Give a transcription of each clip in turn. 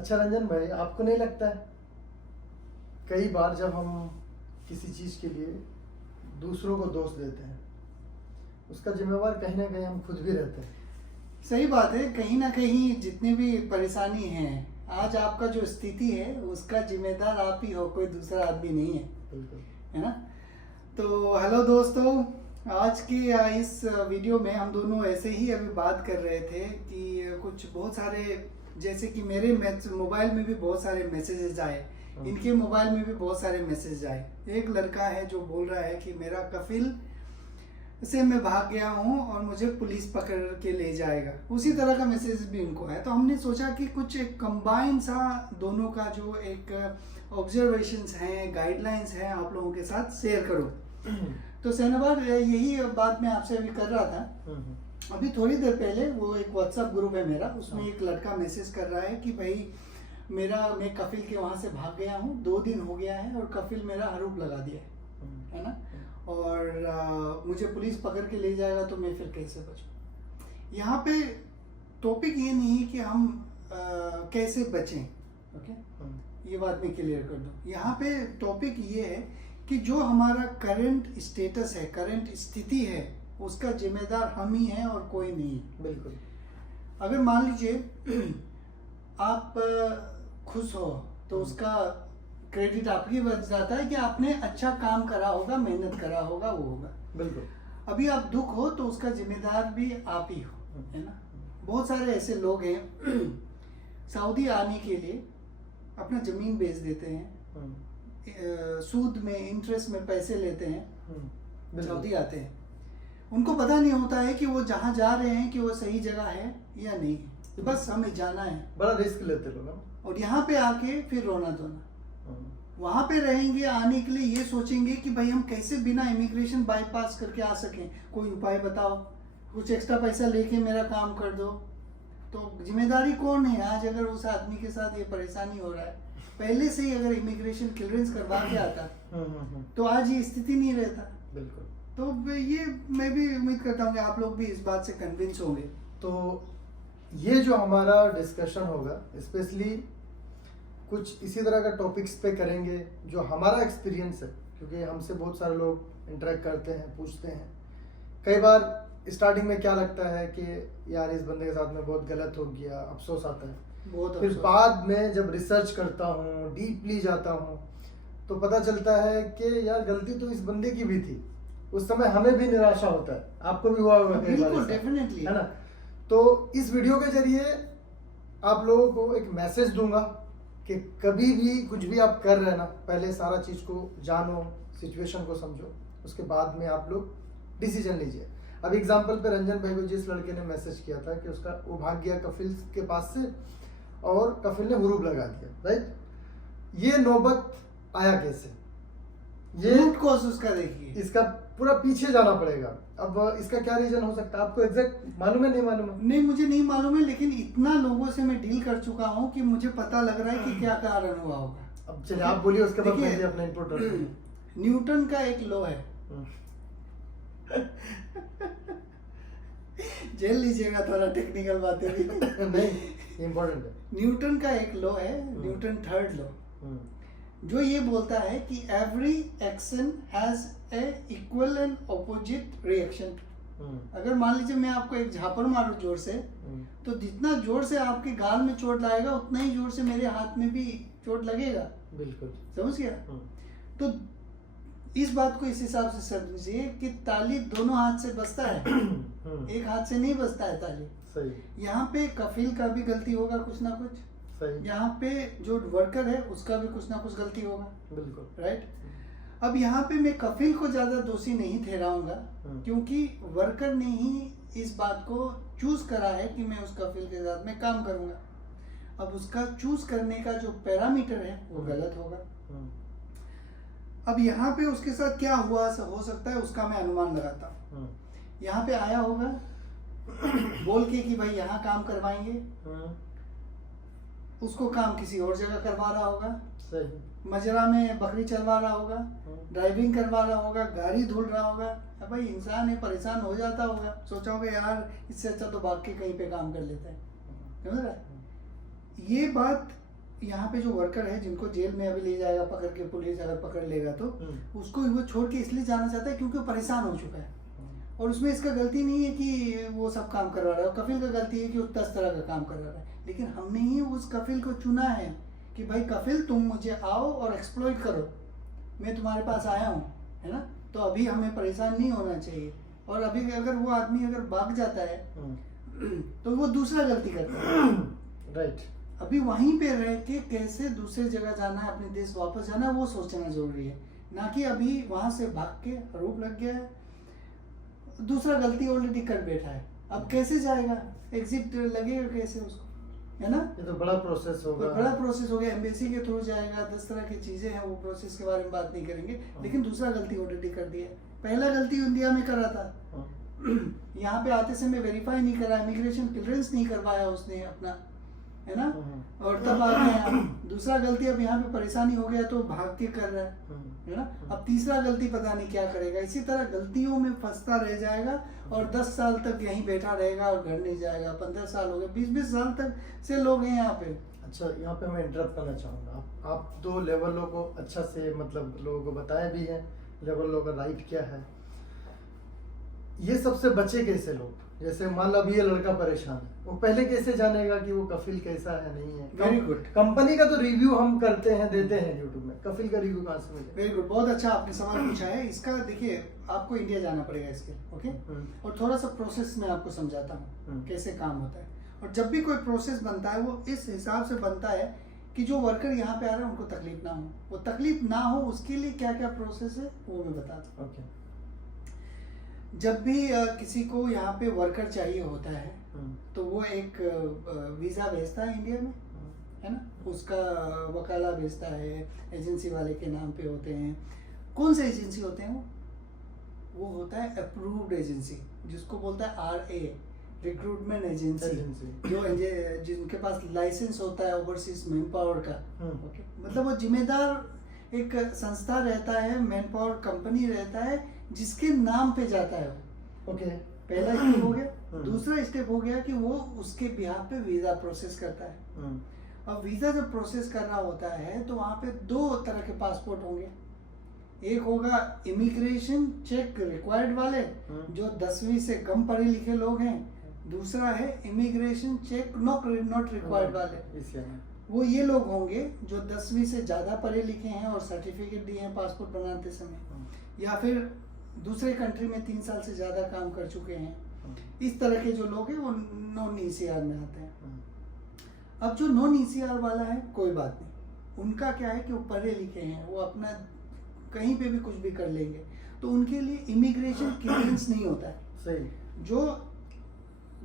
अच्छा रंजन भाई, आपको नहीं लगता है कई बार जब हम किसी चीज़ के लिए दूसरों को दोष देते हैं, उसका जिम्मेवार कहीं ना कहीं हम खुद भी रहते हैं? सही बात है। कहीं ना कहीं जितनी भी परेशानी है, आज आपका जो स्थिति है उसका जिम्मेदार आप ही हो, कोई दूसरा आदमी नहीं है। बिल्कुल। है ना। तो हेलो दोस्तों, आज की इस वीडियो में हम दोनों ऐसे ही अभी बात कर रहे थे कि कुछ बहुत सारे, जैसे कि मेरे मोबाइल में भी बहुत सारे मैसेजेस आए, इनके मोबाइल में भी बहुत सारे मैसेज आए। एक लड़का है जो बोल रहा है कि मेरा कफिल से मैं भाग गया हूँ और मुझे पुलिस पकड़ के ले जाएगा। उसी तरह का मैसेज भी इनको है। तो हमने सोचा कि कुछ एक कंबाइन सा दोनों का जो एक ऑब्जर्वेशंस हैं, गाइडलाइंस हैं, आप लोगों के साथ शेयर करूँ। तो सहनाबाद, यही बात मैं आपसे अभी कर रहा था। अभी थोड़ी देर पहले वो एक व्हाट्सएप ग्रुप है मेरा, उसमें एक लड़का मैसेज कर रहा है कि भाई मैं कफिल के वहाँ से भाग गया हूँ, 2 दिन हो गया है और कफिल मेरा आरोप लगा दिया है ना, और मुझे पुलिस पकड़ के ले जाएगा तो मैं फिर कैसे बचूं। यहाँ पे टॉपिक ये नहीं है कि हम कैसे बचें, ओके, ये बात मैं क्लियर कर दूं। यहाँ पे टॉपिक ये है कि जो हमारा करंट स्टेटस है, करंट स्थिति है, उसका जिम्मेदार हम ही हैं और कोई नहीं है। बिल्कुल। अगर मान लीजिए आप खुश हो तो उसका क्रेडिट आपकी बच जाता है कि आपने अच्छा काम करा होगा, मेहनत करा होगा, वो होगा। बिल्कुल। अभी आप दुख हो तो उसका जिम्मेदार भी आप ही हो, है ना। बहुत सारे ऐसे लोग हैं सऊदी आने के लिए अपना जमीन बेच देते हैं, सूद में, इंटरेस्ट में पैसे लेते हैं, सऊदी आते हैं। उनको पता नहीं होता है कि वो जहाँ जा रहे हैं कि वो सही जगह है या नहीं है, बस हमें जाना है। बड़ा रिस्क लेते लोग। और यहाँ पे आके फिर रोना धोना। वहां पे रहेंगे, आने के लिए ये सोचेंगे कि भाई हम कैसे बिना इमिग्रेशन बाईपास करके आ सकें, कोई उपाय बताओ, कुछ एक्स्ट्रा पैसा लेके मेरा काम कर दो। तो जिम्मेदारी कौन है? आज अगर उस आदमी के साथ ये परेशानी हो रहा है, पहले से ही अगर इमिग्रेशन क्लियरेंस करवा के आता तो आज ये स्थिति नहीं रहता। बिल्कुल। तो ये मैं भी उम्मीद करता हूँ कि आप लोग भी इस बात से कन्विंस होंगे। तो ये जो हमारा डिस्कशन होगा, स्पेशली कुछ इसी तरह का टॉपिक्स पे करेंगे जो हमारा एक्सपीरियंस है, क्योंकि हमसे बहुत सारे लोग इंटरेक्ट करते हैं, पूछते हैं। कई बार स्टार्टिंग में क्या लगता है कि यार इस बंदे के साथ में बहुत गलत हो गया, अफसोस आता है। फिर बाद में जब रिसर्च करता हूँ, डीपली जाता हूँ, तो पता चलता है कि यार गलती तो इस बंदे की भी थी। उस समय हमें भी निराशा होता है, आपको भी हुआ होगा कई बार, डेफिनेटली, है ना। तो इस वीडियो के जरिए आप लोगों को एक मैसेज दूंगा कि कभी भी कुछ भी आप कर रहे हैं ना, पहले सारा चीज़ को जानो, सिचुएशन को समझो, उसके बाद में आप लोग डिसीजन लीजिए। अब एग्जांपल पे रंजन भाई को जिस लड़के ने मैसेज किया था कि वो भाग गया कफिल के पास से और कफिल ने हुरूब लगा दिया, राइट। ये नौबत आया कैसे, ये रूट कॉज उसका देखिए, इसका पूरा पीछे जाना पड़ेगा। अब इसका क्या रीजन हो सकता है, आपको एग्जैक्ट मालूम है? नहीं मालूम है? नहीं, मुझे नहीं मालूम है, लेकिन इतना लोगों से मैं डील कर चुका हूँ कि मुझे पता लग रहा है कि क्या कारण हुआ होगा। अब चलिए आप बोलिए, उसके बाद मैं भी अपना इनपुट रखूंगा। न्यूटन का एक लॉ है, जेल लीजिएगा, थोड़ा टेक्निकल बातें भी नहीं, इम्पोर्टेंट है। न्यूटन का एक लॉ है, न्यूटन थर्ड लॉ, जो ये बोलता है कि every action has a equal and opposite reaction. अगर मान लीजिए मैं आपको एक झापड़ मारूं जोर से, तो जितना जोर से आपके गाल में चोट लगेगा उतना ही जोर से मेरे हाथ में भी चोट लगेगा। बिल्कुल, समझ गया। तो इस बात को इस हिसाब से समझिए कि ताली दोनों हाथ से बजता है, एक हाथ से नहीं बजता है ताली। सही। यहाँ पे कफिल का भी गलती होगा कुछ ना कुछ, सही। यहाँ पे जो वर्कर है उसका भी कुछ ना कुछ गलती होगा। बिल्कुल, राइट। अब यहाँ पे मैं कफिल को ज्यादा दोषी नहीं ठहराऊंगा, क्योंकि वर्कर ने ही इस बात को चूज करा है कि मैं उस कफिल के साथ में काम करूंगा। अब उसका चूज करने का जो पैरामीटर है वो गलत होगा। अब यहाँ पे उसके साथ क्या हुआ हो सकता है उसका मैं अनुमान लगाता हूँ। यहाँ पे आया होगा बोल के कि भाई यहाँ काम करवाएंगे, उसको काम किसी और जगह करवा रहा होगा। सही। मजरा में बकरी चलवा रहा होगा, ड्राइविंग करवा रहा होगा, गाड़ी धुल रहा होगा। अब भाई इंसान है, परेशान हो जाता होगा, सोचा होगा यार इससे अच्छा तो भाग के कहीं पे काम कर लेता है। समझ रहा है? ये बात यहाँ पे जो वर्कर है जिनको जेल में अभी ले जाएगा पकड़ के, पुलिस अगर पकड़ लेगा तो उसको वो छोड़ के इसलिए जाना चाहता है क्योंकि वो परेशान हो चुका है, और उसमें इसका गलती नहीं है कि वो सब काम करवा रहा है, कफिल का गलती है कि वो 10 तरह का काम करवा रहा है। लेकिन हमने ही उस कफिल को चुना है कि भाई कफिल तुम मुझे आओ और एक्सप्लॉइट करो, मैं तुम्हारे पास आया हूँ, है ना। तो अभी हमें परेशान नहीं होना चाहिए। और अभी अगर वो आदमी अगर भाग जाता है तो वो दूसरा गलती करता है। राइट। अभी वहीं पे रह के कैसे दूसरी जगह जाना है, अपने देश वापस जाना है, वो सोचना जरूरी है, ना कि अभी वहां से भाग के आरोप लग गया है, दूसरा गलती ऑलरेडी कर बैठा है, अब कैसे जाएगा, एग्जिट लगेगा कैसे उसको, है ना। ये तो बड़ा प्रोसेस होगा, बड़ा प्रोसेस हो गया, एम्बेसी के थ्रू जाएगा, 10 तरह की चीजें हैं, वो प्रोसेस के बारे में बात नहीं करेंगे। लेकिन दूसरा गलती ऑलरेडी कर दिया है। पहला गलती इंडिया में करा था, यहाँ पे आते समय वेरीफाई नहीं करा, इमिग्रेशन क्लियरेंस नहीं करवाया उसने अपना, है ना, और तब आ गया। दूसरा गलती अब यहाँ पे परेशानी हो गया तो भाग के कर रहा है ना। अब तीसरा गलती पता नहीं क्या करेगा। इसी तरह गलतियों में फंसता रह जाएगा और 10 साल तक यहीं बैठा रहेगा और घर नहीं जाएगा। 15 साल हो गए, 20-20 साल तक से लोग हैं यहाँ पे। अच्छा, यहाँ पे मैं इंटरप्ट करना चाहूँगा। आप 2 लेवलों को अच्छा से मतलब लोगों को बताया भी है, लेवलों का राइट क्या है। ये सबसे बचे कैसे लोग, जैसे मान लो अभी ये लड़का परेशान है, वो पहले कैसे जानेगा कि वो कफिल कैसा है नहीं है। Very good. कंपनी का तो रिव्यू हम करते हैं, देते हैं यूट्यूब में, कफिल का रिव्यू कहाँ से मिलेगा। वेरी गुड, बहुत अच्छा आपने सवाल पूछा है। इसका देखिए, आपको इंडिया जाना पड़ेगा इसके, ओके। और थोड़ा सा प्रोसेस में आपको समझाता हूँ कैसे काम होता है। और जब भी कोई प्रोसेस बनता है वो इस हिसाब से बनता है कि जो वर्कर यहाँ पे आ रहे हैं उनको तकलीफ ना हो। वो तकलीफ ना हो उसके लिए क्या क्या प्रोसेस है वो मैं बताता हूँ। ओके। जब भी किसी को यहाँ पे वर्कर चाहिए होता है तो वो एक वीज़ा भेजता है इंडिया में, है ना। उसका वकाला भेजता है, एजेंसी वाले के नाम पे होते हैं। कौन से एजेंसी होते हैं वो होता है अप्रूव्ड एजेंसी, जिसको बोलता है RA, रिक्रूटमेंट एजेंसी, जो जिनके पास लाइसेंस होता है ओवरसीज मैन पावर का। ओके, मतलब वो जिम्मेदार एक संस्था रहता है, मैन पावर कंपनी रहता है जिसके नाम पे जाता है वो। ओके, पहला स्टेप हो गया। दूसरा स्टेप हो गया कि वो उसके बिहाफ पे वीजा प्रोसेस करता है। अब वीजा जब प्रोसेस कर रहा होता है तो वहाँ पे 2 तरह के पासपोर्ट होंगे। एक होगा इमिग्रेशन चेक रिक्वायर्ड वाले, जो 10वीं से कम पढ़े लिखे लोग हैं। दूसरा है इमिग्रेशन चेक नॉट रिक्वायर्ड वाले, वो ये लोग होंगे जो 10वीं से ज़्यादा पढ़े लिखे हैं और सर्टिफिकेट दिए हैं पासपोर्ट बनाते समय, या फिर दूसरे कंट्री में 3 साल से ज़्यादा काम कर चुके हैं। इस तरह के जो लोग हैं वो नॉन ECR में आते हैं। अब जो नॉन ECR वाला है कोई बात नहीं, उनका क्या है कि वो पढ़े लिखे हैं, वो अपना कहीं पे भी कुछ भी कर लेंगे, तो उनके लिए इमिग्रेशन क्लियरेंस नहीं होता है। सही। जो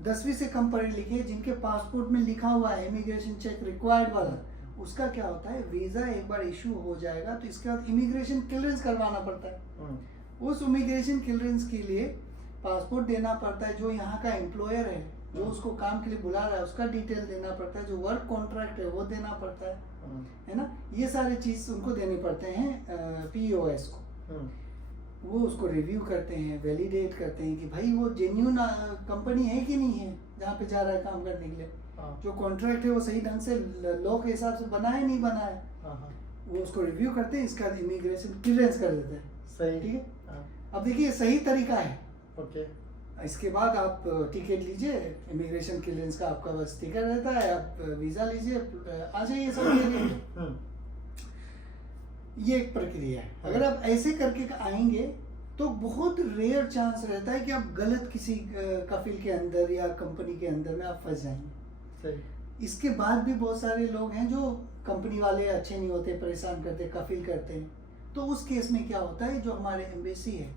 10वीं से कम पढ़े लिखे जिनके पासपोर्ट में लिखा हुआ है इमिग्रेशन चेक रिक्वायर्ड वाला, उसका क्या होता है, वीज़ा एक बार इशू हो जाएगा तो इसके बाद इमिग्रेशन क्लियरेंस करवाना पड़ता है। उस इमिग्रेशन क्लियरेंस के लिए पासपोर्ट देना पड़ता है, जो यहाँ का एम्प्लॉयर है जो उसको काम के लिए बुला रहा है उसका डिटेल देना पड़ता है, जो वर्क कॉन्ट्रैक्ट है वो देना पड़ता है ना। ये सारे चीज़ उनको देने पड़ते हैं POS को। वो उसको रिव्यू करते हैं, वैलिडेट करते हैं कि भाई वो जेन्युइन कंपनी है कि नहीं है जहाँ पे जा रहा है काम करने के लिए। जो कॉन्ट्रैक्ट है वो सही ढंग से लॉ के हिसाब से बना है नहीं बना है, वो उसको रिव्यू करते हैं, इसका इमिग्रेशन क्लियरेंस कर देते हैं। सही, ठीक है। अब देखिए सही तरीका है। ओके। इसके बाद आप टिकट लीजिए, इमिग्रेशन क्लियरेंस का आपका बस टिकट रहता है, आप वीज़ा लीजिए, आ जाइए सब। ये एक प्रक्रिया है। अगर आप ऐसे करके आएंगे तो बहुत रेयर चांस रहता है कि आप गलत किसी कफिल के अंदर या कंपनी के अंदर में आप फंस जाएंगे। सही। इसके बाद भी बहुत सारे लोग हैं जो कंपनी वाले अच्छे नहीं होते, परेशान करते, कफिल करते हैं। तो उस केस में क्या होता है, जो हमारे एम्बेसी है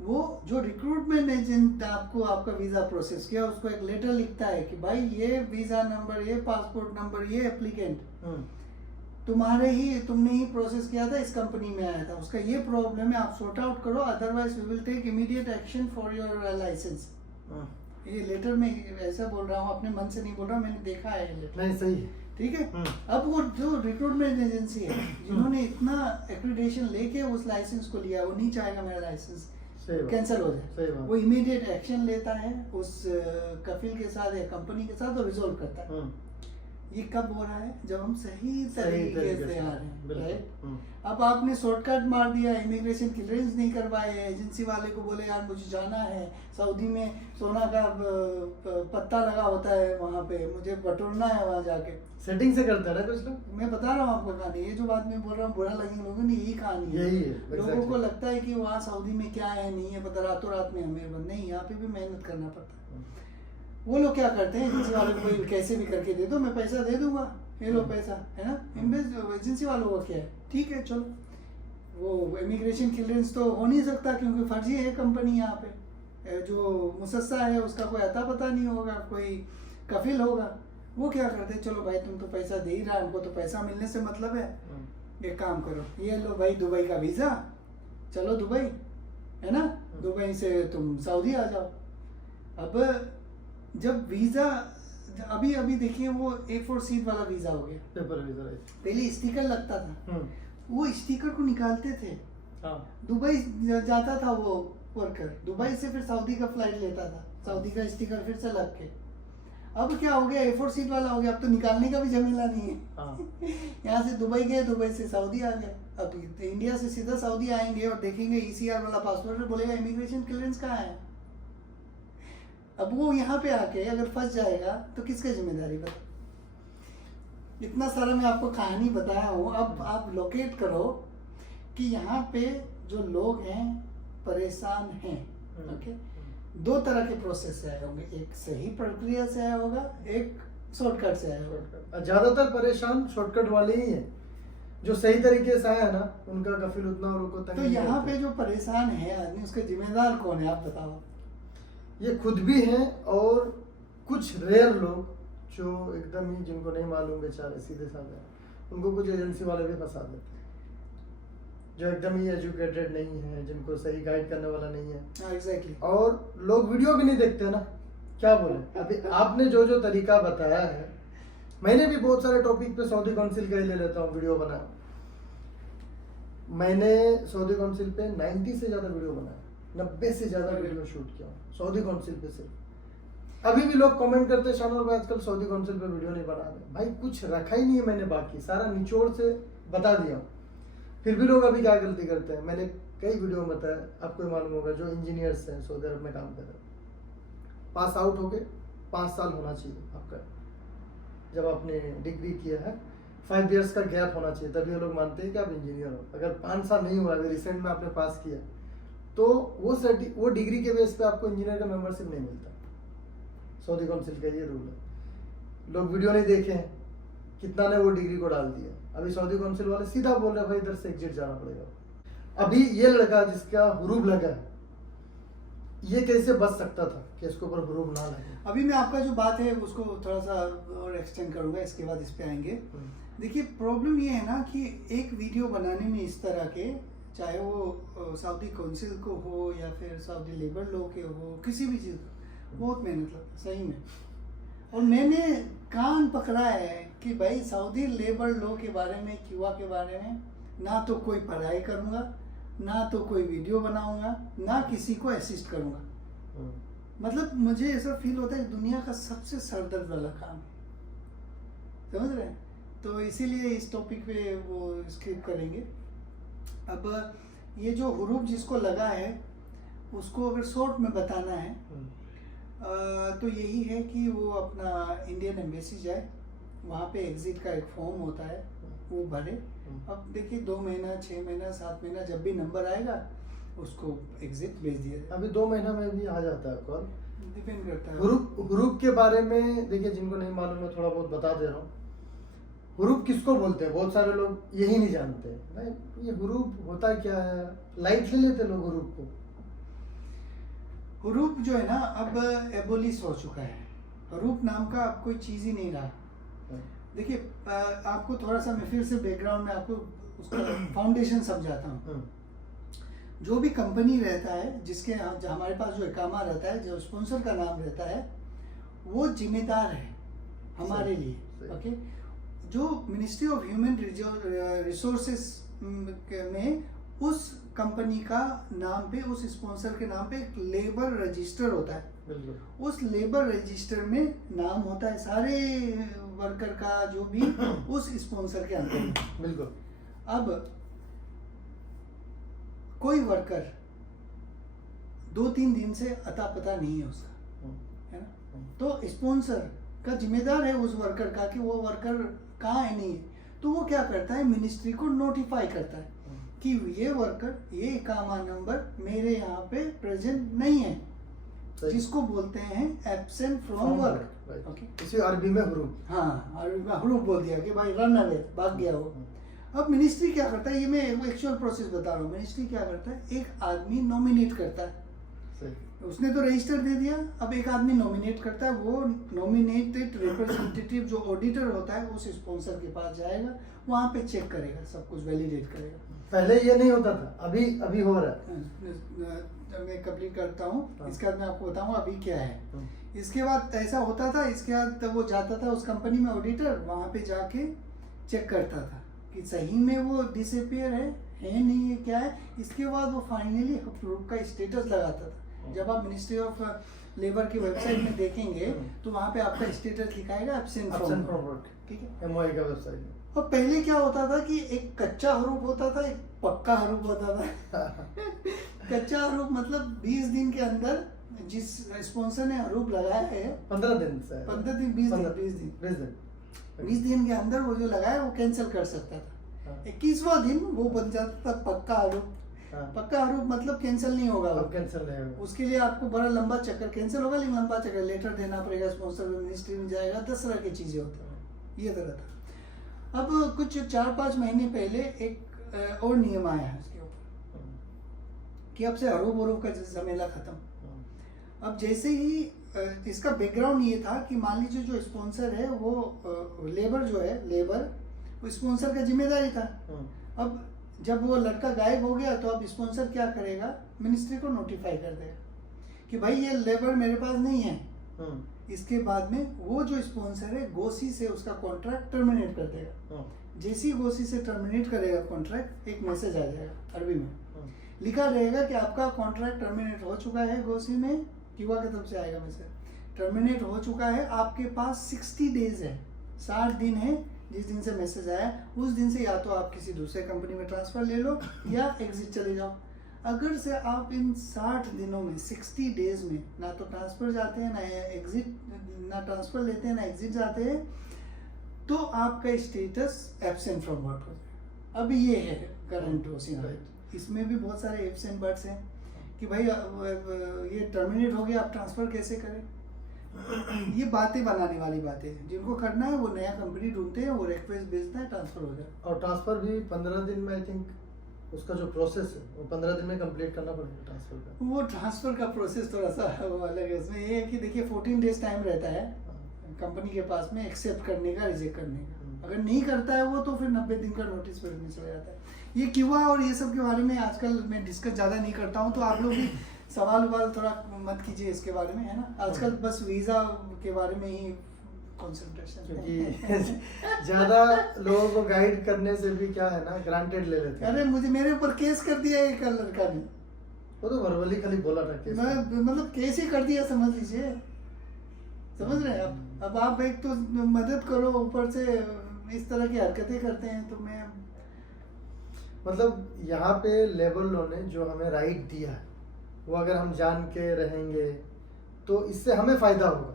वो जो रिक्रूटमेंट एजेंट आपको आपका वीज़ा प्रोसेस किया उसको एक लेटर लिखता है कि भाई ये वीज़ा नंबर, ये पासपोर्ट नंबर, ये एप्लीकेंट तुमने ही प्रोसेस किया था, इस कंपनी में आया था, उसका ये प्रॉब्लम है, आप सॉर्ट आउट करो, otherwise we will take immediate action for your licence. ये लेटर में ऐसा बोल रहा हूँ, अपने मन से नहीं बोल रहा, मैंने देखा है ये लेटर। नहीं, सही। ठीक है। अब वो जो रिक्रूटमेंट एजेंसी है जिन्होंने इतना एक्रीडेशन लेके उस लाइसेंस को लिया, वो नहीं चाहेगा मेरा लाइसेंस कैंसिल हो जाए, वो इमीडिएट एक्शन लेता है उस कफिल के साथ या कंपनी के साथ और रिजोल्व करता है। ये कब हो रहा है? जब हम सही तरीके से आ रहे हैं, बिल्कुल। राइट? अब आपने शॉर्टकट मार दिया, इमिग्रेशन क्लियरेंस नहीं करवाए, एजेंसी वाले को बोले यार मुझे जाना है सऊदी में, सोना का पत्ता लगा होता है वहाँ पे, मुझे बटोरना है वहाँ जाके। सेटिंग से करते हैं ना कुछ लोग। मैं बता रहा हूँ आपको कहानी, ये जो बात मैं बोल रहा हूँ बुरा लगेगा लोगों ने, यही कहानी है। यही है, लोगों exactly। को लगता है कि वहाँ सऊदी में क्या है नहीं है पता, रातों रात में हमें नहीं, यहाँ पे भी मेहनत करना पड़ता है। वो लोग क्या करते हैं, एजेंसी वाले को कैसे भी करके दे दो, मैं पैसा दे दूंगा, ये लो पैसा, है ना। एजेंसी वालों का क्या है, ठीक है चलो, वो इमिग्रेशन क्लियरेंस तो हो नहीं सकता क्योंकि फर्जी है कंपनी यहाँ पे, जो मुसस्सा है उसका कोई अता पता नहीं होगा, कोई कफिल होगा। वो क्या करते हैं, चलो भाई तुम तो पैसा दे ही रहा, हमको तो पैसा मिलने से मतलब है, एक काम करो, ये लो भाई दुबई का वीज़ा, चलो दुबई, है ना, दुबई से तुम सऊदी आ जाओ। अब जब वीज़ा अभी अभी देखिए वो A4 सीट वाला वीज़ा हो गया, पेपर वीजा, राइट। पहले स्टिकर लगता था, वो स्टिकर को निकालते थे, हाँ। दुबई जाता था वो वर्कर, दुबई से फिर सऊदी का फ्लाइट लेता था, सऊदी का स्टिकर फिर से लग के। अब क्या हो गया, A4 सीट वाला हो गया, अब तो निकालने का भी झमेला नहीं है। हाँ। यहाँ से दुबई गए, दुबई से सऊदी आ गए, अब इंडिया से सीधा सऊदी आएंगे और देखेंगे ECR वाला पासपोर्ट, बोलेगा इमिग्रेशन क्लियरेंस कहाँ है। अब वो यहाँ पे आके अगर फंस जाएगा तो किसका जिम्मेदारी बता। इतना सारा मैं आपको कहानी बताया हूँ, अब आप लोकेट करो कि यहाँ पे जो लोग हैं परेशान हैं, ओके। दो तरह के प्रोसेस से आए होंगे, एक सही प्रक्रिया से आया होगा, एक शॉर्टकट से आया होगा। ज्यादातर परेशान शॉर्टकट वाले ही हैं, जो सही तरीके से आया ना उनका कफिल उतना और उनको तो यहाँ पे जो परेशान है आदमी, उसका जिम्मेदार कौन है आप बताओ। ये खुद भी हैं और कुछ रेयर लोग जो एकदम ही जिनको नहीं मालूम बेचारे सीधे साधे, उनको कुछ एजेंसी वाले भी फंसा देते हैं, जो एकदम ही एजुकेटेड नहीं है, जिनको सही गाइड करने वाला नहीं है। एग्जैक्टली। और लोग वीडियो भी नहीं देखते ना, क्या बोले। अभी आपने जो जो तरीका बताया है, मैंने भी बहुत सारे टॉपिक पे सऊदी काउंसिल का ही ले लेता हूँ वीडियो बना। मैंने सऊदी काउंसिल पे 90 से ज़्यादा वीडियो बनाया, 90 से ज़्यादा वीडियो शूट किया सऊदी काउंसिल पे सिर्फ। अभी भी लोग कमेंट करते हैं शानोर भाई आजकल सऊदी काउंसिल पे वीडियो नहीं बना रहे। भाई कुछ रखा ही नहीं है मैंने, बाकी सारा निचोड़ से बता दिया। फिर भी लोग अभी क्या गलती करते हैं, मैंने कई वीडियो में बताया, आपको ही मालूम होगा, जो इंजीनियर्स हैं सऊदी अरब में काम कर रहे हैं, पास आउट हो गए 5 साल होना चाहिए आपका, जब आपने डिग्री किया है 5 इयर्स का गैप होना चाहिए, तभी वो लोग मानते हैं कि आप इंजीनियर हो। अगर 5 साल नहीं हुआ, अगर रिसेंट में आपने पास किया, तो वो डिग्री के बेस पे आपको इंजीनियर का मेंबरशिप नहीं मिलता। सऊदी काउंसिल का ये रूल है। लोग वीडियो नहीं देखे हैं, कितना ने वो डिग्री को डाल दिया। अभी सऊदी काउंसिल वाले सीधा बोल रहे हैं भाई इधर से एग्जिट जाना पड़ेगा। अभी ये लड़का जिसका हुरूब लगा, ये कैसे बच सकता था कि इसके ऊपर हुरूब ना लगे। अभी मैं आपका जो बात है उसको थोड़ा सा और एक्सटेंड करूंगा, इसके बाद इस पे आएंगे। देखिए प्रॉब्लम ये है ना कि एक वीडियो बनाने में इस तरह के, चाहे वो सऊदी काउंसिल को हो या फिर सऊदी लेबर लॉ के हो, किसी भी चीज़ का बहुत मेहनत लगता है सही में। और मैंने कान पकड़ा है कि भाई सऊदी लेबर लॉ के बारे में, क्यूआ के बारे में ना तो कोई पढ़ाई करूँगा, ना तो कोई वीडियो बनाऊंगा, ना किसी को असिस्ट करूँगा। मतलब मुझे ऐसा फील होता है दुनिया का सबसे सरदर्द वाला काम, समझ रहे हैं। तो इसीलिए इस टॉपिक पे वो स्किप करेंगे। अब ये जो हुरूब जिसको लगा है उसको अगर शॉर्ट में बताना है तो यही है कि वो अपना इंडियन एम्बेसी जाए, वहाँ पे एग्जिट का एक फॉर्म होता है वो भरे। अब देखिए 2 महीना, 6 महीना, 7 महीना, जब भी नंबर आएगा उसको एग्जिट भेज दिया जाए। अभी 2 महीना में भी आ जाता है कॉल, डिपेंड करता है। हुरूब के बारे में देखिए, जिनको नहीं मालूम मैं थोड़ा बहुत बता दे रहा हूँ। हुरूब किसको बोलते हैं, बहुत सारे लोग यही नहीं जानते भाई ये हुरूब होता क्या है, लाइट ले लेते लोग हुरूब को। हुरूब जो है ना अब एबोलिश हो चुका है, हुरूब नाम का अब कोई चीज़ ही नहीं रहा। देखिए आपको थोड़ा सा मैं फिर से बैकग्राउंड में आपको उसका फाउंडेशन समझाता हूँ। जो भी कंपनी रहता है, जिसके जो हमारे पास जो इकामा रहता है, जो स्पॉन्सर का नाम रहता है, वो जिम्मेदार है हमारे लिए, ओके। जो मिनिस्ट्री ऑफ ह्यूमन रिसोर्सेस में उस कंपनी का नाम पे, उस स्पॉन्सर के नाम पे एक लेबर रजिस्टर होता है। उस लेबर रजिस्टर में नाम होता है, सारे वर्कर का जो भी उस स्पॉन्सर के अंदर है। बिल्कुल। अब कोई वर्कर 2-3 दिन से अता पता नहीं है उसका, है ना, तो स्पॉन्सर का जिम्मेदार है उस वर्कर का कि वो वर्कर कहाँ है नहीं है, तो वो क्या करता है, मिनिस्ट्री को नोटिफाई करता है कि ये वर्कर ये इकामा नंबर मेरे यहाँ पे प्रेजेंट नहीं है, जिसको बोलते हैं एब्सेंट फ्रॉम वर्क। ओके, इसे अरबी में हुरूब। हाँ, अरबी में हुरूब बोल दिया कि भाई रन अवे, भाग गया वो। अब मिनिस्ट्री क्या करता है, ये मैं एक्चुअल प्रोसेस बता रहा हूँ, मिनिस्ट्री क्या करता है, एक आदमी नॉमिनेट करता है, उसने तो रजिस्टर दे दिया, अब एक आदमी नॉमिनेट करता है, वो नॉमिनेटेड रिप्रेजेंटेटिव जो ऑडिटर होता है उस स्पॉन्सर के पास जाएगा, वहाँ पे चेक करेगा, सब कुछ वैलिडेट करेगा। पहले ये नहीं होता था, अभी हो रहा है। मैं कंप्लीट करता हूँ, हाँ। इसके बाद मैं आपको बताऊंगा अभी क्या है। इसके बाद ऐसा होता था, इसके बाद वो जाता था उस कंपनी में ऑडिटर, वहाँ पे जाके चेक करता था कि सही में वो डिसअपियर है नहीं है, क्या है। इसके बाद वो फाइनली अप्रूव का स्टेटस लगाता था। जब आप मिनिस्ट्री ऑफ लेबर की वेबसाइट में देखेंगे तो वहाँ पे आपका स्टेटस लिखाएगा एब्सेंट फ्रॉम वर्क, ठीक है, MOI का वेबसाइट। और पहले क्या होता था कि एक कच्चा हरूफ होता था, एक पक्का हरूफ होता था। कच्चा हरूफ मतलब 20 दिन के अंदर जिस स्पॉन्सर ने हरूफ लगाया है, 15 दिन से 15 दिन 20 दिन के अंदर वो जो लगाया वो कैंसिल कर सकता था। 21वां दिन वो बन जाता था पक्का हरूफ। पक्का हरूफ मतलब कैंसिल नहीं होगा, अब कैंसिल नहीं होगा। उसके लिए आपको बड़ा लंबा चक्कर, कैंसिल होगा लेकिन लंबा चक्कर, लेटर देना पड़ेगा, स्पॉन्सर मिनिस्ट्री में जाएगा, 10 तरह की चीजें होती हैं, ये तरह था। अब कुछ 4-5 महीने पहले एक और नियम आया है इसके ऊपर कि अब से हरूफ वरूफ का झमेला खत्म। अब जैसे ही इसका बैकग्राउंड ये था कि मान लीजिए जो स्पॉन्सर है वो लेबर जो है, लेबर वो स्पॉन्सर का जिम्मेदारी था। अब जब वो लड़का गायब हो गया तो अब स्पॉन्सर क्या करेगा, मिनिस्ट्री को नोटिफाई कर देगा कि भाई ये लेबर मेरे पास नहीं है। इसके बाद में वो जो स्पॉन्सर है गोसी से उसका कॉन्ट्रैक्ट टर्मिनेट कर देगा। जैसे ही गोसी से टर्मिनेट करेगा कॉन्ट्रैक्ट, एक मैसेज आ जाएगा अरबी में, लिखा रहेगा कि आपका कॉन्ट्रैक्ट टर्मिनेट हो चुका है, गोसी में क्यूबा की तरफ से आएगा मैसेज, टर्मिनेट हो चुका है, आपके पास 60 डेज है, 60 दिन है जिस दिन से मैसेज आया, उस दिन से या तो आप किसी दूसरे कंपनी में ट्रांसफर ले लो या एग्जिट चले जाओ। अगर से आप इन 60 दिनों में 60 डेज में ना तो ट्रांसफर जाते हैं, ना एग्जिट, ना ट्रांसफर लेते हैं, ना एग्जिट जाते हैं, तो आपका स्टेटस एब्सेंट फ्रॉम वर्क हो जाएगा। अब ये है करंट सिनेरियो। इसमें भी बहुत सारे इफ्स एंड बट्स हैं कि भाई ये टर्मिनेट हो गया, आप ट्रांसफर कैसे करें। ये बातें बनाने वाली बातें हैं, जिनको करना है वो नया कंपनी ढूंढते हैं, वो रिक्वेस्ट भेजता है, ट्रांसफर हो जाए। और ट्रांसफर भी 15 दिन में, आई थिंक उसका जो प्रोसेस है वो 15 दिन में कंप्लीट करना पड़ेगा ट्रांसफर का। वो ट्रांसफर का प्रोसेस थोड़ा सा वो अलग है। उसमें ये है कि देखिए 14 डेज टाइम रहता है कंपनी के पास में एक्सेप्ट करने का, रिजेक्ट करने का। अगर नहीं करता है वो तो फिर 90 दिन का नोटिस पीरियड में चला जाता है। ये क्यूबा और ये सब के बारे में आजकल मैं डिस्कस ज़्यादा नहीं करता हूँ, तो आप लोग भी सवाल थोड़ा मत कीजिए इसके बारे में, है ना। आजकल बस वीज़ा के बारे में ही कंसंट्रेशन, क्योंकि ज़्यादा लोगों को गाइड करने से भी क्या है ना, ग्रांटेड ले लेते हैं। अरे मेरे ऊपर केस कर दिया एक लड़का ने, वो तो वर्बली खाली बोला था केस, मतलब केस ही कर दिया, समझ लीजिए, समझ रहे हैं आप। अब आप एक तो मदद करो, ऊपर से इस तरह की हरकतें करते हैं, तो मैं मतलब यहाँ पे लेबर लॉ ने जो हमें राइट दिया है वो अगर हम जान के रहेंगे तो इससे हमें फ़ायदा होगा।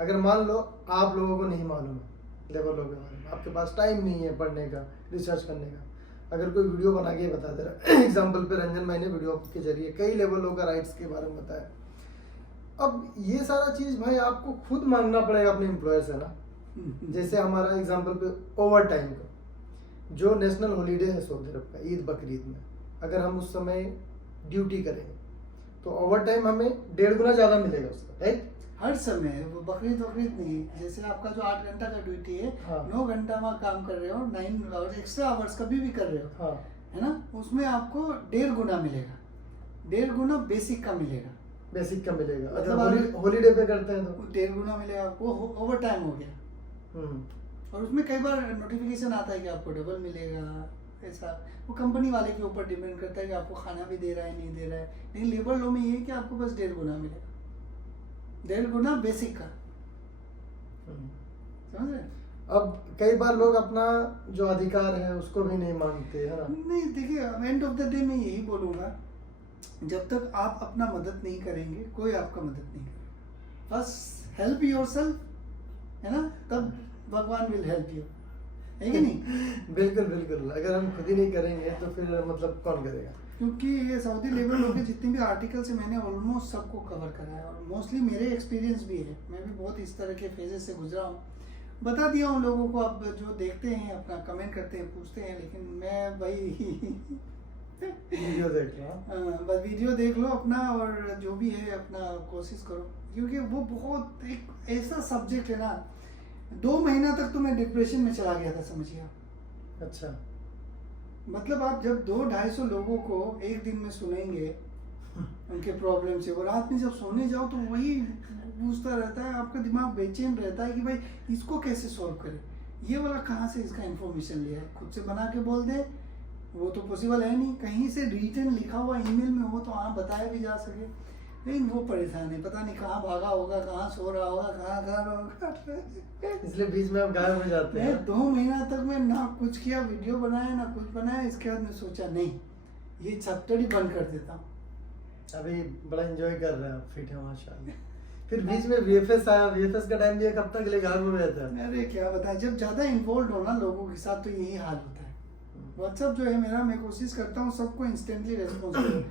अगर मान लो आप लोगों को नहीं मालूम है लेबर लॉ के बारे में, आपके पास टाइम नहीं है पढ़ने का, रिसर्च करने का, अगर कोई वीडियो बना के बता दे रहा है एग्जाम्पल पे रंजन भाई ने वीडियो के जरिए कई लेबर लॉ का राइट्स के बारे में बताया। अब ये सारा चीज़ भाई आपको खुद मांगना पड़ेगा अपने एम्प्लॉयर से ना। जैसे हमारा एग्जाम्पल पे ओवर टाइम का जो नेशनल हॉलीडे है सऊदी अरब का, ईद बकरीद में, अगर हम उस समय ड्यूटी करेंगे तो ओवर टाइम हमें 1.5 गुना ज़्यादा मिलेगा उसका, राइट। हर समय वो बकरीद नहीं, जैसे आपका जो 8 घंटा का ड्यूटी है, 9 घंटा वहाँ काम कर रहे हो, 9 आवर्स एक्स्ट्रा आवर्स कभी भी कर रहे हो, है ना, उसमें आपको 1.5 गुना मिलेगा, 1.5 गुना बेसिक का मिलेगा, बेसिक का मिलेगा। मतलब अगर हॉलीडे पे करते हैं तो 1.5 गुना मिलेगा आपको, ओवर टाइम हो गया। और उसमें कई बार नोटिफिकेशन आता है कि आपको डबल मिलेगा, ऐसा वो कंपनी वाले के ऊपर डिपेंड करता है कि आपको खाना भी दे रहा है नहीं दे रहा है। लेकिन लेबर लॉ में ये है कि आपको बस 1.5 गुना मिलेगा, 1.5 गुना बेसिक का, समझ रहे हैं। अब कई बार लोग अपना जो अधिकार है उसको भी नहीं मानते, है ना। नहीं देखिए, एंड ऑफ द डे मैं यही बोलूँगा, जब तक आप अपना मदद नहीं करेंगे कोई आपका मदद नहीं करेगा। बस हेल्प योरसेल्फ, है ना, तब भगवान विल हेल्प यू, है कि नहीं? बिल्कुल बिल्कुल, अगर हम खुद ही नहीं करेंगे तो फिर मतलब कौन करेगा। क्योंकि ये सऊदी लेबर लोग के जितने भी आर्टिकल्स हैं मैंने ऑलमोस्ट सबको कवर करा है, और मोस्टली मेरे एक्सपीरियंस भी है, मैं भी बहुत इस तरह के फेजेस से गुजरा हूँ, बता दिया हूँ लोगों को। अब जो देखते हैं अपना कमेंट करते हैं, पूछते हैं, लेकिन मैं भाई वीडियो देख रहा हूँ। बस वीडियो देख लो अपना, और जो भी है अपना कोशिश करो, क्योंकि वो बहुत एक ऐसा सब्जेक्ट है ना, 2 महीना तक तो मैं डिप्रेशन में चला गया था, समझिए आप। अच्छा। मतलब आप जब 200-250 लोगों को एक दिन में सुनेंगे उनके प्रॉब्लम से, और रात में जब सोने जाओ तो वही पूछता रहता है, आपका दिमाग बेचैन रहता है कि भाई इसको कैसे सॉल्व करें, ये वाला कहाँ से इसका इन्फॉर्मेशन लिया है, खुद से बना के बोल दे वो तो पॉसिबल है नहीं, कहीं से रिटर्न लिखा हुआ ईमेल में हो तो हाँ बताया भी जा सके, लेकिन वो परेशान है, पता नहीं कहाँ भागा होगा, कहाँ सो रहा होगा, कहाँ खा रहा होगा। इसलिए बीच में आप गायब हो जाते हैं। मैं 2 महीना तक मैं ना कुछ किया, वीडियो बनाया ना कुछ बनाया, इसके बाद मैं सोचा नहीं ये चैप्टर ही बंद कर देता हूँ। अभी बड़ा एंजॉय कर रहे हैं आप, फिट है माशाल्लाह। फिर बीच में वीएफएस आया, वीएफएस का टाइम भी एक हफ्ता के लिए गायब हो गया था। अरे क्या बताएं, जब ज़्यादा इन्वॉल्व हो ना लोगों के साथ तो यही हाल होता है। व्हाट्सअप जो है मेरा, मैं कोशिश करता हूँ सबको इंस्टेंटली रेस्पॉन्स करूँ,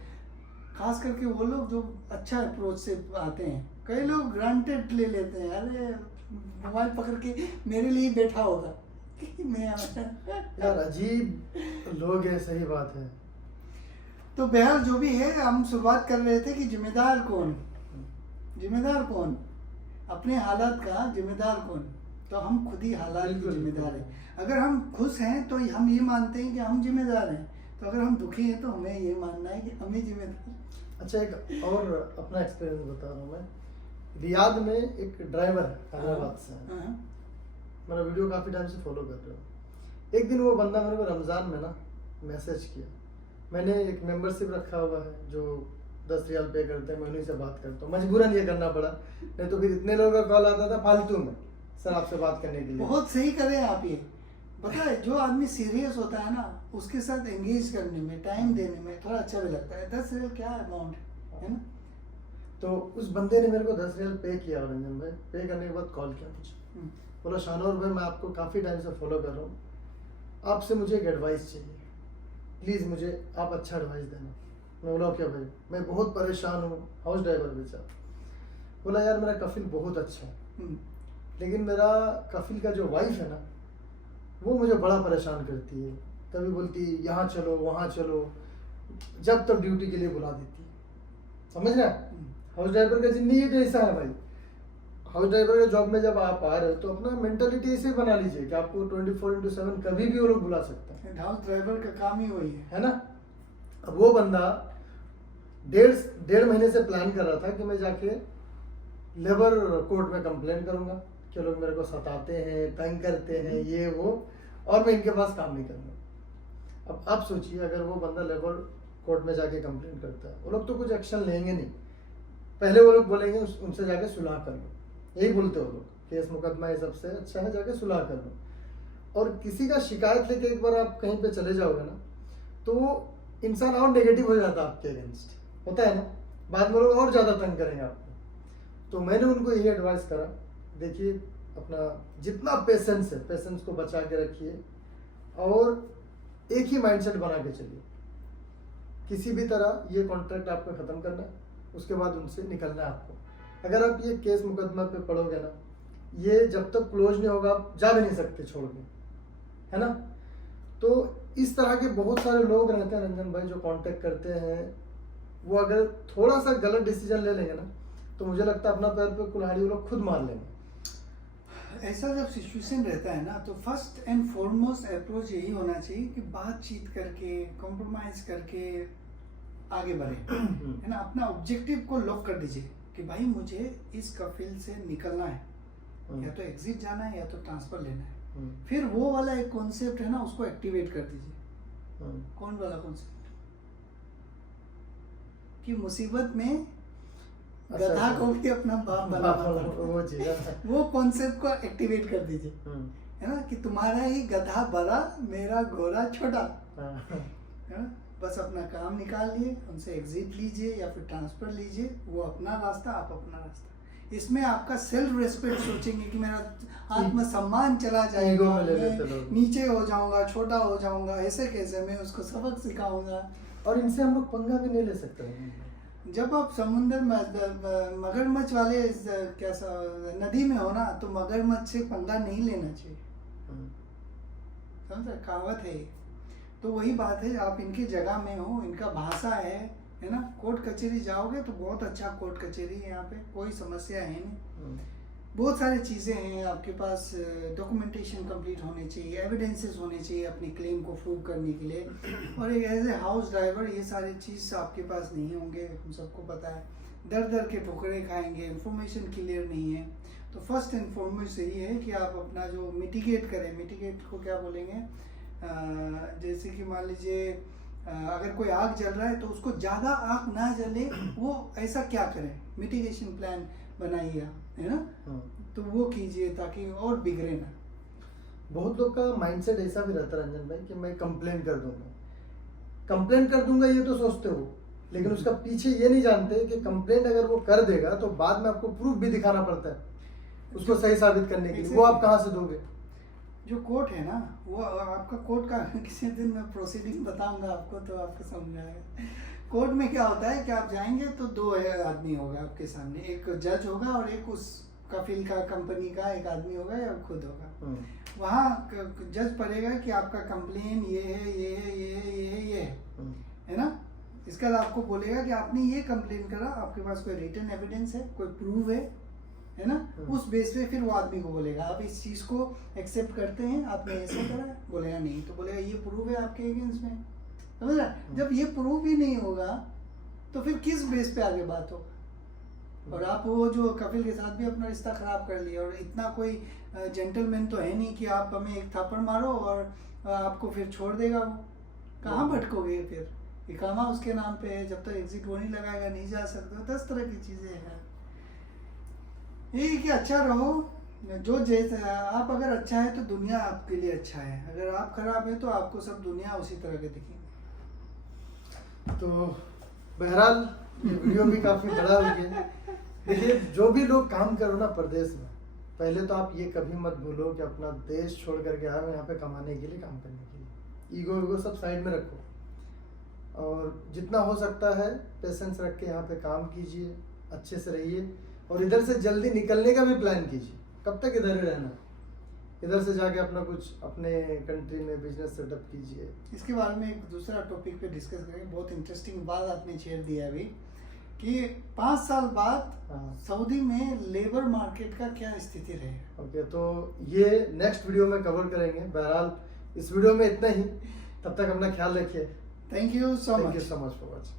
खास करके वो लोग जो अच्छा अप्रोच से आते हैं। कई लोग ग्रांटेड ले लेते हैं, अरे मोबाइल पकड़ के मेरे लिए बैठा होगा मैं यार अजीब लोग हैं, सही बात है। तो बहरहाल जो भी है, हम शुरुआत कर रहे थे कि जिम्मेदार कौन, जिम्मेदार कौन, अपने हालात का जिम्मेदार कौन, तो हम खुद ही हालात के जिम्मेदार हैं। अगर हम खुश हैं तो हम ये मानते हैं कि हम जिम्मेदार हैं, तो अगर हम दुखी हैं तो हमें ये मानना है कि हम ही जिम्मेदार। अच्छा, एक और अपना एक्सपीरियंस बता रहा हूँ मैं। रियाद में एक ड्राइवर है, हैदराबाद से है, मेरा वीडियो काफ़ी टाइम से फॉलो कर रहे हो। एक दिन वो बंदा मेरे को रमज़ान में ना मैसेज किया, मैंने एक मेंबरशिप रखा हुआ है जो 10 रियाल पे करते हैं, मैं उन्हीं से बात करता हूँ, मजबूरन ये करना पड़ा, नहीं तो फिर इतने लोगों का कॉल आता था फालतू में, सर आपसे बात करने के लिए। बहुत सही करें आप ये, पता है जो आदमी सीरियस होता है ना उसके साथ एंगेज करने में, टाइम देने में थोड़ा अच्छा भी लगता है। 10 रियाल क्या अमाउंट है ना। तो उस बंदे ने मेरे को 10 रियाल पे किया रंजन भाई। पे करने के बाद कॉल किया मुझे, बोला शानौर भाई मैं आपको काफ़ी टाइम से फॉलो कर रहा हूँ, आपसे मुझे एक एडवाइस चाहिए, प्लीज़ मुझे आप अच्छा एडवाइस देना। मैं बोला क्या भाई, मैं बहुत परेशान हूँ, हाउस ड्राइवर बेचारा। बोला यार मेरा कफिल बहुत अच्छा है, लेकिन मेरा कफिल का जो वाइफ है ना वो मुझे बड़ा परेशान करती है, कभी बोलती यहाँ चलो वहाँ चलो, जब तक ड्यूटी के लिए बुला देती है। समझ रहे हैं, हाउस ड्राइवर का जिंदगी तो ऐसा है भाई। हाउस ड्राइवर के जॉब में जब आप आ रहे हो तो अपना मेंटालिटी ऐसे बना लीजिए कि आपको 24/7 कभी भी वो लोग बुला सकते हैं। हाउस ड्राइवर का काम ही वही है ना। अब वो बंदा डेढ़ महीने से प्लान कर रहा था कि मैं जाके लेबर कोर्ट में कंप्लेन करूंगा कि लोग मेरे को सताते हैं, तंग करते हैं, ये वो, और मैं इनके पास काम नहीं करूंगा। अब आप सोचिए अगर वो बंदा लेबर कोर्ट में जाके कंप्लेन करता है, वो लोग तो कुछ एक्शन लेंगे नहीं, पहले वो लोग बोलेंगे उनसे जाके सुलह कर लो, यही बोलते हो लोग, केस मुकदमा ये सबसे अच्छा है जाके सुलह कर लो। और किसी का शिकायत लेके एक बार आप कहीं पे चले जाओगे ना तो इंसान और नेगेटिव हो जाता है आपके अगेंस्ट, होता है ना, बाद में लोग और ज़्यादा तंग करेंगे आपको। तो मैंने उनको यही एडवाइस करा, देखिए अपना जितना पेशेंस है, पेशेंस को बचा के रखिए और एक ही माइंडसेट बना के चलिए। किसी भी तरह ये कॉन्ट्रैक्ट आपको ख़त्म करना है, उसके बाद उनसे निकलना है आपको। अगर आप ये केस मुकदमा पे पढ़ोगे ना, ये जब तक क्लोज नहीं होगा आप जा भी नहीं सकते छोड़ के, है ना। तो इस तरह के बहुत सारे लोग रहते हैं रंजन भाई जो कांटेक्ट करते हैं, वो अगर थोड़ा सा गलत डिसीजन ले लेंगे ना तो मुझे लगता है अपना पैर पे कुल्हाड़ी वो लोग खुद मार लेंगे। ऐसा जब सिचुएशन रहता है ना तो फर्स्ट एंड फॉरमोस्ट अप्रोच यही होना चाहिए कि बातचीत करके, कॉम्प्रोमाइज करके आगे बढ़े, है ना। अपना ऑब्जेक्टिव को लॉक कर दीजिए कि भाई मुझे इस कफिल से निकलना है, या तो एग्जिट जाना है या तो ट्रांसफर लेना है। फिर वो वाला एक कॉन्सेप्ट है ना उसको एक्टिवेट कर दीजिए। कौन वाला कॉन्सेप्ट कि मुसीबत में गधा को भी अपना बाप बना, वो कॉन्सेप्ट को एक्टिवेट कर दीजिए है ना, कि तुम्हारा ही गधा बड़ा, मेरा घोड़ा छोटा, हाँ। है ना। बस अपना काम निकाल लिए, उनसे एग्जिट लीजिए या फिर ट्रांसफर लीजिए, वो अपना रास्ता, आप अपना रास्ता। इसमें आपका सेल्फ रेस्पेक्ट सोचेंगे कि मेरा आत्मसम्मान चला जाएगा, ईगो में ले लेते मैं लोग। नीचे हो जाऊंगा, छोटा हो जाऊंगा, ऐसे कैसे, मैं उसको सबक सिखाऊंगा। और इनसे हम लोग पंगा भी नहीं ले सकते हैं। जब आप समुंदर मगरमच्छ वाले नदी में हो ना, तो मगरमच्छ से पंगा नहीं लेना चाहिए, समझ, कहावत है ये। तो वही बात है, आप इनकी जगह में हो, इनका भाषा है ना। कोर्ट कचहरी जाओगे तो बहुत अच्छा कोर्ट कचहरी है, यहाँ पे कोई समस्या है नहीं। बहुत सारी चीज़ें हैं आपके पास, डॉक्यूमेंटेशन कंप्लीट होने चाहिए, एविडेंसेस होने चाहिए अपनी क्लेम को प्रूव करने के लिए। और एक एज ए हाउस ड्राइवर ये सारी चीज़ आपके पास नहीं होंगे, हम सबको पता है। दर दर के ठोकरे खाएंगे, इंफॉर्मेशन क्लियर नहीं है। तो फर्स्ट एंड फॉरमोस्ट यही है कि आप अपना जो मिटिगेट करें, मिटिगेट को क्या बोलेंगे, जैसे कि मान लीजिए अगर कोई आग जल रहा है तो उसको ज़्यादा आग ना जले, वो ऐसा क्या करें, मिटिगेशन प्लान बनाइए, है ना। तो वो कीजिए ताकि और बिगड़े ना। बहुत लोग का माइंडसेट ऐसा भी रहता है रंजन भाई कि मैं कंप्लेन कर दूंगा, कंप्लेन कर दूंगा, ये तो सोचते हो, लेकिन उसका पीछे ये नहीं जानते कि कंप्लेंट अगर वो कर देगा तो बाद में आपको प्रूफ भी दिखाना पड़ता है उसको सही साबित करने के लिए। वो आप कहाँ से दोगे? जो कोर्ट है ना, वो आपका कोर्ट का किसी दिन मैं प्रोसीडिंग बताऊंगा आपको, तो आपको समझ आएगा। कोर्ट में क्या होता है कि आप जाएंगे तो दो आदमी होगा आपके सामने, एक जज होगा और एक उस कफिल का, कंपनी का एक आदमी होगा या खुद होगा। वहाँ जज पढ़ेगा कि आपका कंप्लेन ये है, ये है, ये है, ये है, ये है ना। इसके बाद आपको बोलेगा कि आपने ये कंप्लेन करा, आपके पास कोई रिटन एविडेंस है, कोई प्रूफ है ना। उस बेस पे फिर वो आदमी को बोलेगा आप इस चीज को एक्सेप्ट करते हैं, आपने ऐसा करा है, बोलेगा नहीं, तो बोलेगा ये प्रूफ है आपके अगेंस्ट में, समझ रहा। जब ये प्रूफ ही नहीं होगा तो फिर किस बेस पे आगे बात होगा। और आप वो जो कपिल के साथ भी अपना रिश्ता खराब कर लिया, और इतना कोई जेंटलमैन तो है नहीं कि आप हमें एक थप्पड़ मारो और आपको फिर छोड़ देगा। वो कहाँ भटकोगे फिर, इकामा उसके नाम पे है, जब तक एग्जिट वो नहीं लगाएगा नहीं जा सकते। 10 तरह की चीजें हैं। यही कि अच्छा रहो, जो जैसा आप अगर अच्छा है तो दुनिया आपके लिए अच्छा है, अगर आप खराब है तो आपको सब दुनिया उसी तरह के दिखेंगे। तो बहरहाल ये वीडियो भी काफी बड़ा हो गया। देखिए, जो भी लोग काम करो ना प्रदेश में, पहले तो आप ये कभी मत भूलो कि अपना देश छोड़ करके आए हो यहाँ पे कमाने के लिए, काम करने के लिए। ईगो सब साइड में रखो और जितना हो सकता है पेशेंस रख के यहाँ पे काम कीजिए, अच्छे से रहिए और इधर से जल्दी निकलने का भी प्लान कीजिए। कब तक इधर ही रहना, इधर से जाके अपना कुछ अपने कंट्री में बिजनेस सेटअप कीजिए। इसके बारे में एक दूसरा टॉपिक पे डिस्कस करेंगे। बहुत इंटरेस्टिंग बात आपने शेयर दिया अभी कि 5 साल बाद सऊदी में लेबर मार्केट का क्या स्थिति रहेगा। ओके, तो ये नेक्स्ट वीडियो में कवर करेंगे। बहरहाल इस वीडियो में इतना ही, तब तक अपना ख्याल रखिए। Thank you so much for watching.